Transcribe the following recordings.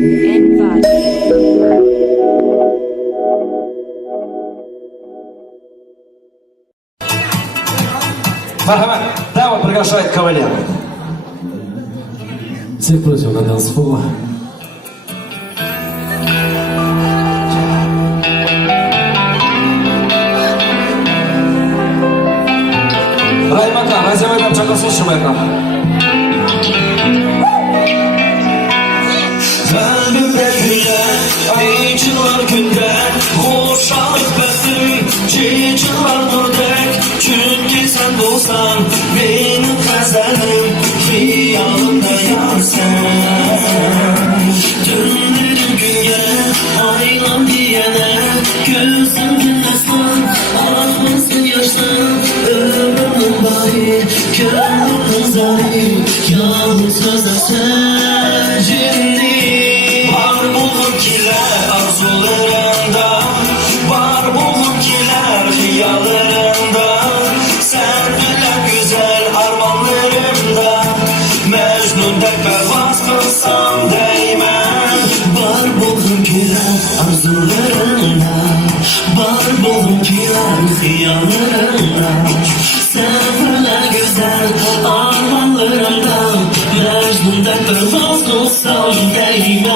Envad. Marhaban, дама приглашает кавалера. Всех просим на танцпол. Rahim ekran, Razem ekran çakasın şu ekran. Kalbimde güller, içinler güller, boşalıp besim, çiçekler buradek. Çünkü sen bulsan, benim gazelim, hıyalımda yarsen. Döndürüm gün gelir, aylan diyene, gözüm dinlesin, ağlasın yaşlan, ömrümün dahi, gönlümün zari, yalnız sözler cindi. Var buldum kiler arzularında, var buldum kiler rüyalarında. Sen bile güzel armanlarımda, Mecnun'da pervaz kılsam değmem. Var buldum kiler arzularında, var buldum kiler rüyalarında. Sen bile güzel armanlarımda, Mecnun'da pervaz kılsam değmem.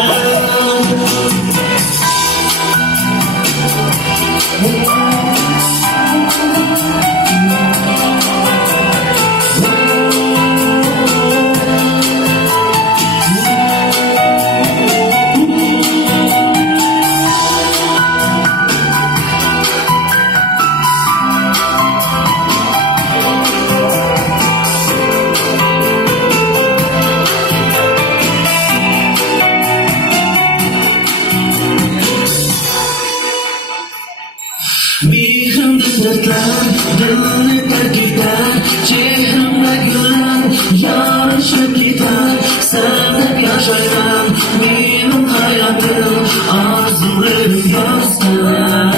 Bir hındık dertler, dönükler gider, çehremde gülen, yarışıp gider. Sen hep yaşayan, benim hayatım, arzularım göster.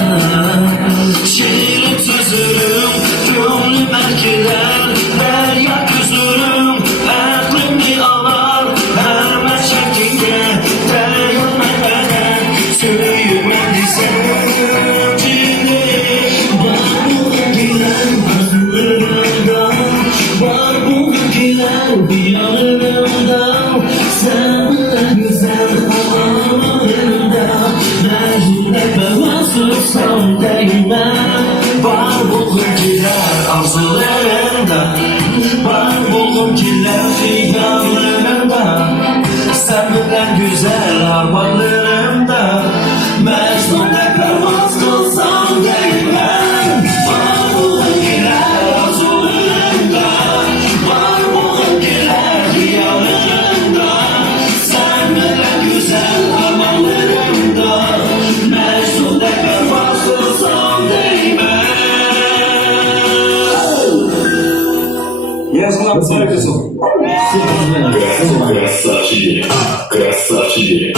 Şiirim sözürüm, gönlüm erkeler, derya küzürüm, aklımı alar, her meşakkinde, dayanmak benden, söylemek dizem. Bir yanımda, sen güzel havalarında, Mecnun'da pervaz kılsam değmem. Var buldum kiler arzularında, var buldum kiler rüyalarında. Sen bilen güzel armanlarında, Mecnun'da pervaz kılsam değmem. Var buldum kiler arzularında, var buldum kiler rüyalarında. Sen bilen güzel armanlarında, Mecnun'da pervaz kılsam değmem. Yazılan saygısın. Красавчики, красавчики.